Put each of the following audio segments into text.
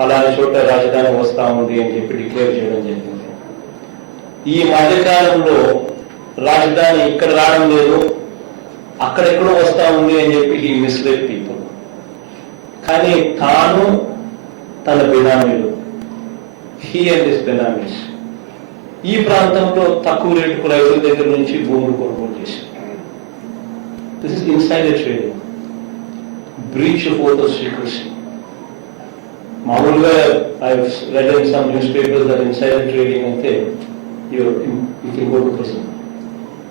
అలాంటి చోట రాజధాని వస్తా ఉంది అని చెప్పి డిక్లేర్ చేయడం జరిగింది. ఈ మధ్యకాలంలో రాజధాని ఇక్కడ రావడం లేదు, అక్కడెక్కడో వస్తా ఉంది అని చెప్పి ఈ మిస్లెడ్ పీపుల్. కానీ తాను తన బినామీలు, హీ అండ్ హిస్ బినామీస్ ఈ ప్రాంతంలో తక్కువ రేటుకు రైతుల దగ్గర నుంచి భూములు కొనుగోలు చేశారు. This is insider trading, breach of oath of secrecy. మామూలుగా I read in some newspapers that insider trading అంటే you can go to prison.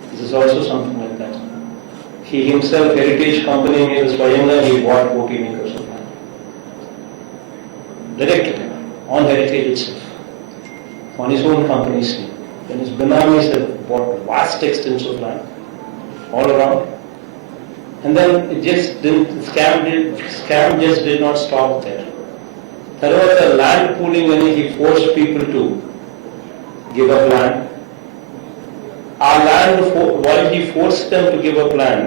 This is also something like that. He himself, Heritage Company మీద స్వయంగా he bought 14 acres of land directly on Heritage itself, on his own company's name. Then his benamis have bought vast extents of land all around. And then it just didn't, scam just did not stop there. తర్వాత land pooling అని he forced people to give up land. Our land, while he forced them to give up land,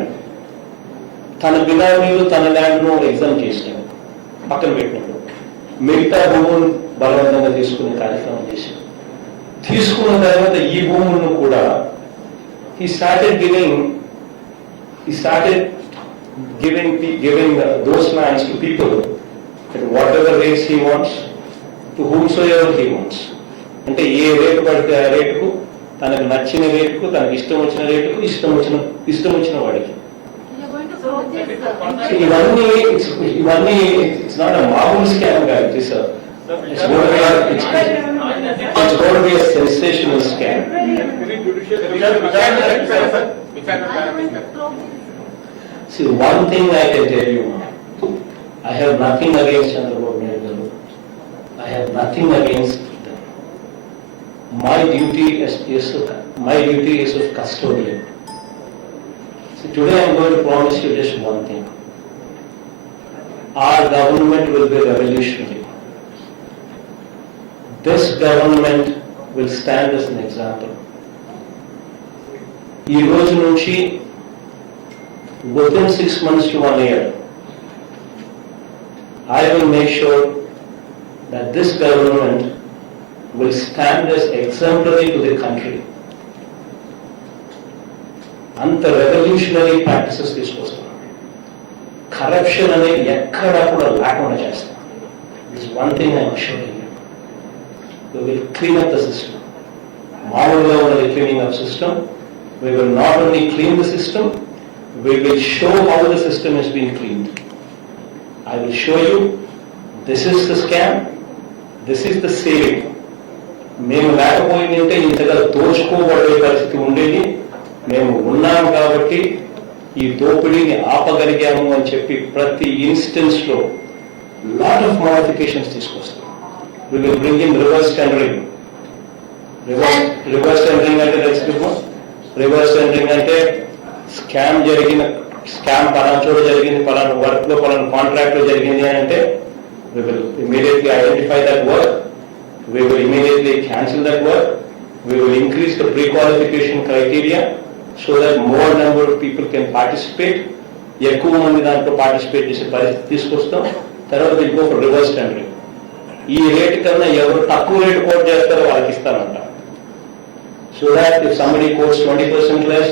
తన బినామీలు తన ల్యాండ్ను ఎగ్జామ్ చేసినారు, పక్కన పెట్టినప్పుడు మిగతా భూములు బలవంతంగా తీసుకునే కార్యక్రమం చేశారు. తీసుకున్న తర్వాత ఈ భూములను కూడా he started giving those lands to people at whatever rates he wants, to whomsoever he wants. అంటే ఏ రేటు పడితే ఆ రేటుకు, తనకు నచ్చిన రేటుకు, తనకు ఇష్టం వచ్చిన రేటుకు, ఇష్టం వచ్చిన వాడికి. ఇవన్నీ ఇట్స్ నాట్ అ మామూలు స్కామ్ కాదు, it's going to be a sensational scam. See, one thing I can tell you, I have nothing against Chandrababu Naidu garu. I have nothing against them. My duty is of custodian. So today I am going to promise you just one thing. Our government will be revolutionary. This government will stand as an example. ఈ రోజు నుంచి within 6 months to 1 year, I will make sure that this government will stand as exemplary to the country. అంత revolutionary practices తీసుకొస్తాం. Corruption అనేది ఎక్కడా కూడా లేకుండా చేస్తాం. This one thing I'm assuring you. We will clean up the system. మామూలుగా ఉన్నది cleaning up system. We will not only clean the system, we will show how the system is being cleaned. I will show you, this is the scam, this is the saving. మేము లేకపోయిందంటే ఇంతగా దోచుకోబడే పరిస్థితి ఉండేది. మేము ఉన్నాం కాబట్టి ఈ దోపిడీని ఆపగలిగాము అని చెప్పి ప్రతి ఇన్స్టెన్స్ లో లాట్ ఆఫ్ మోడిఫికేషన్స్ తీసుకొస్తాం. We will bring in reverse tendering. Reverse tendering అంటే తెలుసు. Reverse tendering అంటే స్కామ్ పలానా చోట జరిగింది, పలానా వర్క్ లో, పలానా కాంట్రాక్ట్ లో జరిగింది అని అంటే we will immediately identify that work, we will immediately cancel that work, we will increase the pre-qualification criteria so that more number of people can participate. ఎక్కువ మంది దాంట్లో పార్టిసిపేట్ చేసే పరిస్థితి తీసుకొస్తాం. తర్వాత we'll go for reverse tendering. ఈ రేటు కన్నా ఎవరు తక్కువ రేటు కోట్ చేస్తారో వాళ్ళకి ఇస్తానంట. So that if somebody quotes 20% less,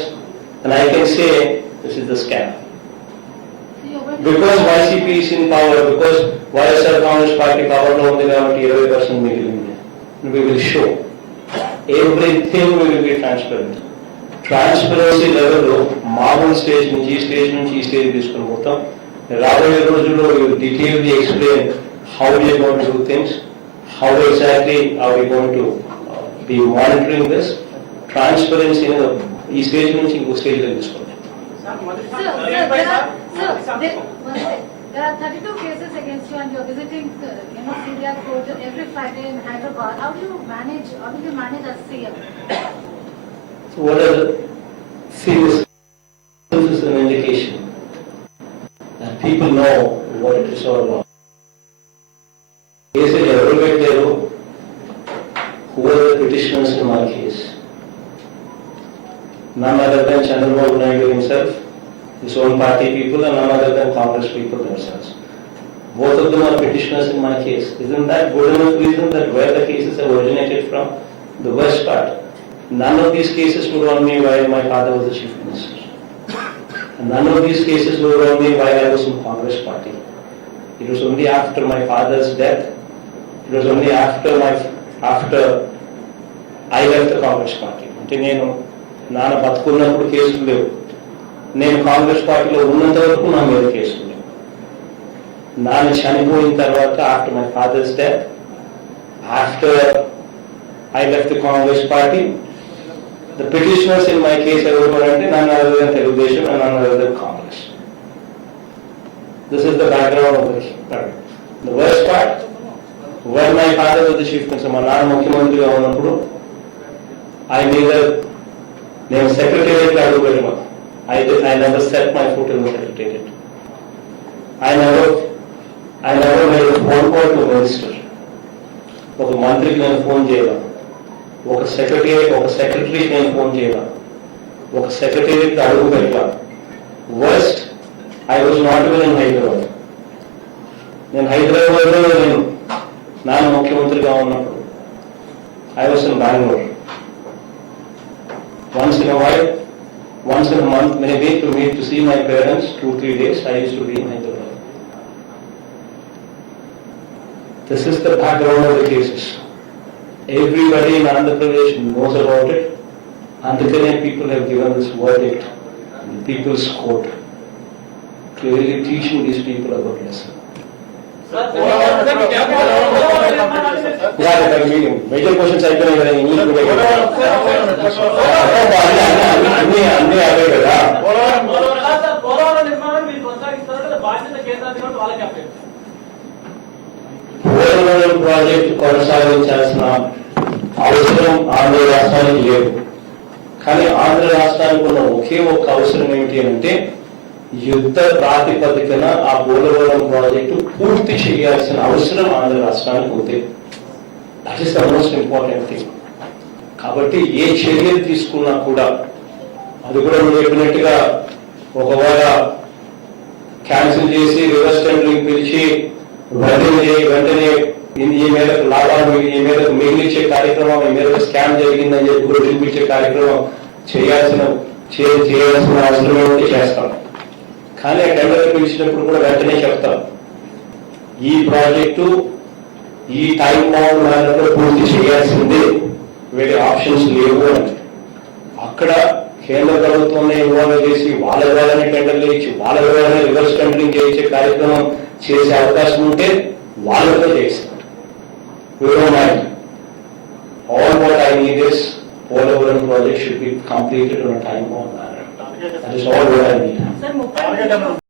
and I can say this is the scam. Because YCP is in power, because YSR Congress Party power lo undi kabatti 20% migilindi. We will show everything, we will be transparent. Transparency level lo మామూలు స్టేజ్ నుంచి ఈ స్టేజ్ తీసుకుని పోతాం. రాబోయే రోజుల్లో we will detailedly explain how we are going to do things, how exactly are we going to be monitoring this. Transparency ఈ స్టేజ్ నుంచి ఇంకో స్టేజ్ లో తీసుకోండి. There are 32 cases against you and you are visiting CBI court every Friday in Hyderabad. How do you manage as CM? So what are the serious? This is an indication that people know what it is all about. Cases ఎవరు పెట్టారు? Who are the petitioners in my case? None other than Chandrababu Naidu himself, his own party people, and none other than Congress people themselves. Both of them are petitioners in my case. Isn't that good enough reason that where the cases have originated from? The worst part, none of these cases were on me while my father was the chief minister. And none of these cases were on me while I was in Congress party. It was only after my father's death, it was only after I left the Congress party. అంటే నేను నాన్న బతుకున్నప్పుడు కేసులు లేవు, నేను కాంగ్రెస్ పార్టీలో ఉన్నంత వరకు నా మీద కేసులు లేవు. నాన్న చనిపోయిన తర్వాత after my father's death, after I left the Congress party, the petitioners in my case were none other than Telugudesam and none other than Congress. This is the background of this. The worst part, when my father was the chief minister, my nana Mukhyamantri unnappudu, I never secretariat adu velma. I never set my foot in the secretariat. I never made a phone call to a minister. ఒక మంత్రికి నేను ఫోన్ చేయడం, ఒక సెక్రటరీకి నేను ఫోన్ చేయడం, ఒక సెక్రటరీకి అడుగు పెట్టడం. Worst, I was not even in Hyderabad. నేను హైదరాబాద్లో నేను నాన్న ముఖ్యమంత్రిగా ఉన్నప్పుడు I was in Bengaluru. Once in a while, once in a month maybe, to see my parents 2-3 days, I used to be in Hyderabad. This is the background of the cases. Everybody in Andhra Pradesh knows about it. Andhra people have given this verdict, the people's court, clearly teaching these people about lesson. Yeah, that meeting. Major questions I don't even need to make. అన్నీ అవే కదా. పోలవరం ప్రాజెక్టు కొనసాగించాల్సిన అవసరం ఆంధ్ర రాష్ట్రానికి లేదు. కానీ ఆంధ్ర రాష్ట్రానికి ఉన్న ఒకే ఒక్క అవసరం ఏమిటి అంటే యుద్ధ ప్రాతిపదికన ఆ పోలవరం ప్రాజెక్టు పూర్తి చేయాల్సిన అవసరం ఆంధ్ర రాష్ట్రానికి ఉంది. That is the most important thing. కాబట్టి ఏ చర్యలు తీసుకున్నా కూడా, అది కూడా మీరు చెప్పినట్టుగా ఒకవేళ క్యాన్సిల్ చేసి రివర్స్ టెండరింగ్ పిలిచి వెంటనే ఈ మేరకు లాభాలు, ఈ మేరకు మిగిలిచ్చే కార్యక్రమం, ఈ మేరకు స్కామ్ జరిగిందని చెప్పి కూడా చూపించే కార్యక్రమం చేయాల్సిన అవసరం ఏమిటి చేస్తాం. కానీ ఆ టెండర్ పిలిచినప్పుడు కూడా వెంటనే చెప్తాం, ఈ ప్రాజెక్టు ఈ టైం బౌండ్ మేరకు పూర్తి చేయాల్సిందే, వేరే ఆప్షన్స్ లేవు అని. అక్కడ కేంద్ర ప్రభుత్వాన్ని ఇన్వాల్వ్ చేసి వాళ్ళ ద్వారానే టెండర్లు ఇచ్చి వాళ్ళ ద్వారానే రివర్స్ టెండరింగ్ చేయించే కార్యక్రమం చేసే అవకాశం ఉంటే వాళ్ళతో చేస్తారు. All what I need is Polavaram project should be completed on a time bound manner. That is all what I need.